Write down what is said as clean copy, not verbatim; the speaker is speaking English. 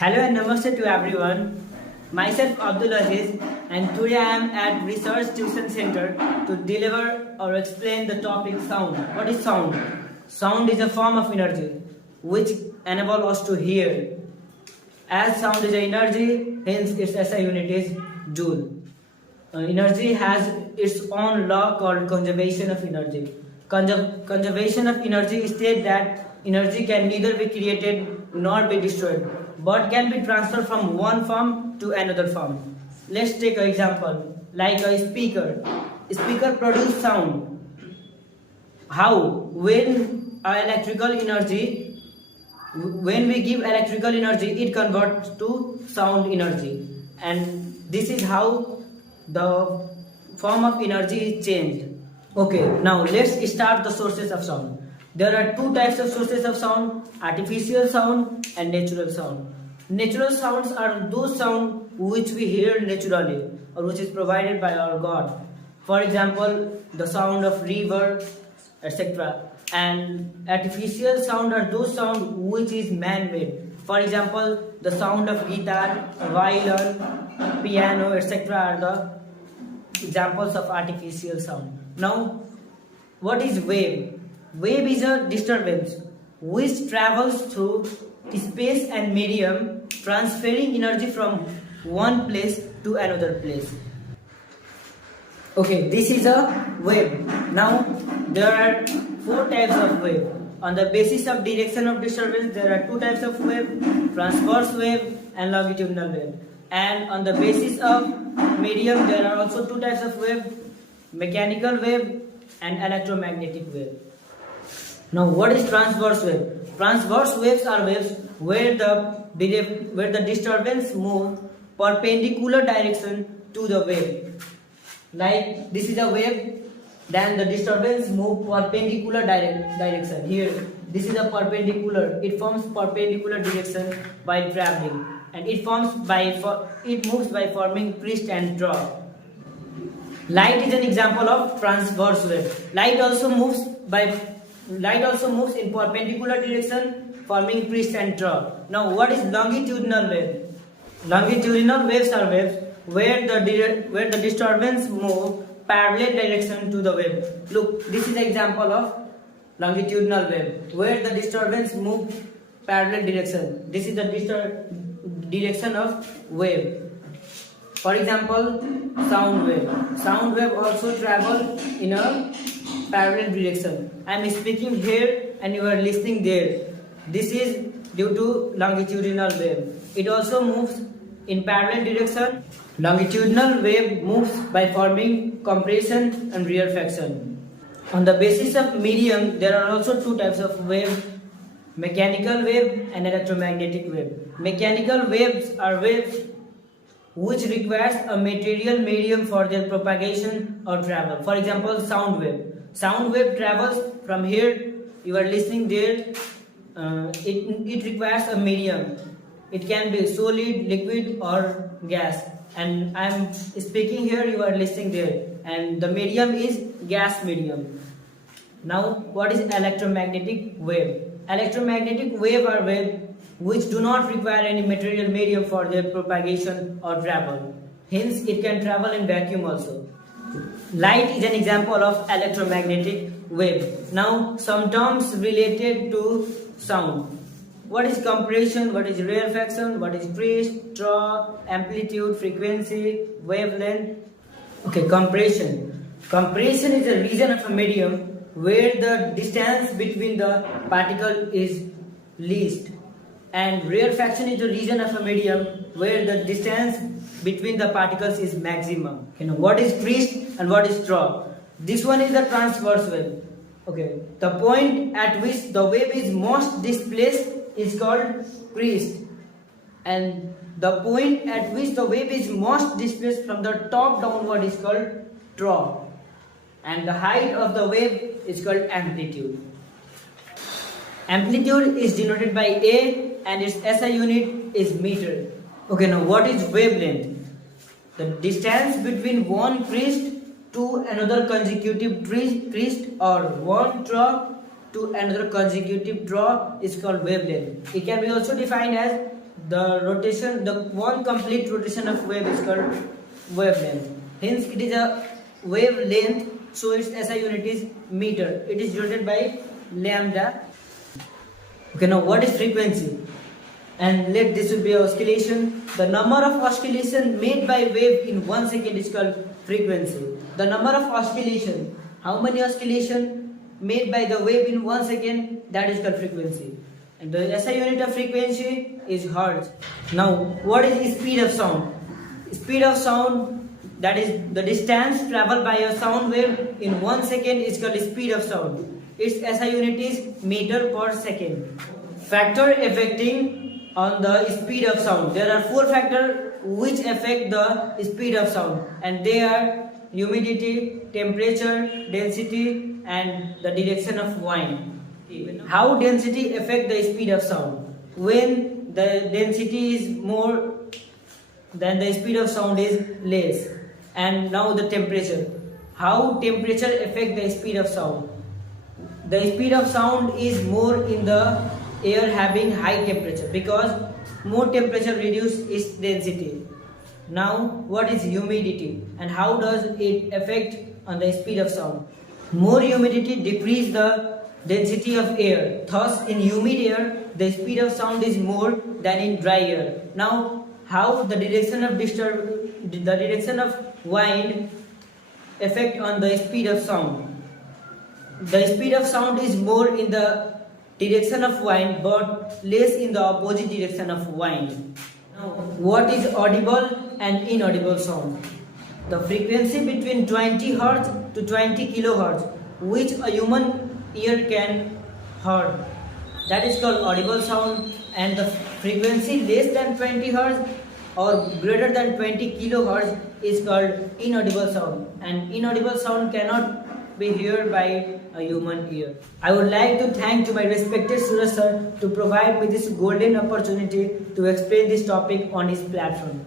Hello and namaste to everyone. Myself Abdul Aziz and today I am at Research Tuition Center to deliver or explain the topic sound. What is sound? Sound is a form of energy which enables us to hear. As sound is an energy, hence its SI unit is joule. Energy has its own law called conservation of energy. Conservation of energy states that energy can neither be created nor be destroyed, but can be transferred from one form to another form. Let's take an example, like a speaker. A speaker produces sound. How? When we give electrical energy, it converts to sound energy. And this is how the form of energy is changed. Okay, now let's start the sources of sound. There are two types of sources of sound: artificial sound and natural sound. Natural sounds are those sounds which we hear naturally or which is provided by our God. For example, the sound of river, etc. And artificial sound are those sounds which is man-made. For example, the sound of guitar, violin, piano, etc. are the examples of artificial sound. Now, what is wave? Wave is a disturbance which travels through space and medium, transferring energy from one place to another place. Okay, this is a wave. Now, there are four types of wave. On the basis of direction of disturbance, there are two types of wave: transverse wave and longitudinal wave. And on the basis of medium, there are also two types of wave: mechanical wave and electromagnetic wave. Now, what is transverse wave? Transverse waves are waves where the disturbance moves perpendicular direction to the wave. Like this is a wave, then the disturbance moves perpendicular direction. Here, this is a perpendicular. It forms perpendicular direction by traveling, and it moves by forming crest and trough. Light is an example of transverse wave. Light also moves in perpendicular direction, forming crest and trough. Now, what is longitudinal wave? Longitudinal waves are waves where the disturbance moves parallel direction to the wave. Look, this is an example of longitudinal wave where the disturbance moves parallel direction. This is the direction of wave. For example, sound wave. Sound wave also travel in a parallel direction. I am speaking here and you are listening there. This is due to longitudinal wave. It also moves in parallel direction. Longitudinal wave moves by forming compression and rarefaction. On the basis of medium, there are also two types of wave: mechanical wave and electromagnetic wave. Mechanical waves are waves which requires a material medium for their propagation or travel. For example, sound wave. Sound wave travels from here, you are listening there. It requires a medium. It can be solid, liquid or gas. And I am speaking here, you are listening there. And the medium is gas medium. Now, what is electromagnetic wave? Electromagnetic wave are waves which do not require any material medium for their propagation or travel. Hence, it can travel in vacuum also. Light is an example of electromagnetic wave. Now, some terms related to sound. What is compression? What is rarefaction? What is crest, trough, amplitude, frequency, wavelength? Okay, compression. Compression is a region of a medium where the distance between the particle is least. And rarefaction is a region of a medium where the distance between the particles is maximum. What is crest and what is trough? This one is the transverse wave. Okay, the point at which the wave is most displaced is called crest, and the point at which the wave is most displaced from the top downward is called trough, and the height of the wave is called amplitude. Amplitude is denoted by A and its SI unit is meter. Okay, now what is wavelength? The distance between one crest to another consecutive crest or one trough to another consecutive trough is called wavelength. It can be also defined as the one complete rotation of wave is called wavelength. Hence, it is a wavelength, so its SI unit is meter. It is denoted by lambda. Okay, now what is frequency? And let this will be oscillation. The number of oscillation made by wave in 1 second is called frequency. The number of oscillation, how many oscillation made by the wave in 1 second, that is called frequency. And the SI unit of frequency is hertz. Now, what is speed of sound? Speed of sound, that is the distance traveled by a sound wave in 1 second is called speed of sound. Its SI unit is meter per second. Factor affecting on the speed of sound. There are 4 factors which affect the speed of sound, and they are humidity, temperature, density, and the direction of wind. How density affect the speed of sound? When the density is more, then the speed of sound is less. And now the temperature. How temperature affect the speed of sound? The speed of sound is more in the air having high temperature, because more temperature reduce its density. Now, what is humidity and how does it affect on the speed of sound? More humidity decrease the density of air. Thus, in humid air, the speed of sound is more than in dry air. Now, how the direction of wind affect on the speed of sound? The speed of sound is more in the direction of wind but less in the opposite direction of wind. Now, what is audible and inaudible sound? The frequency between 20 Hz to 20 kHz which a human ear can hear, that is called audible sound, and the frequency less than 20 Hz or greater than 20 kHz is called inaudible sound, and inaudible sound cannot be heard by a human ear. I would like to thank to my respected Suraj sir to provide me this golden opportunity to explain this topic on his platform.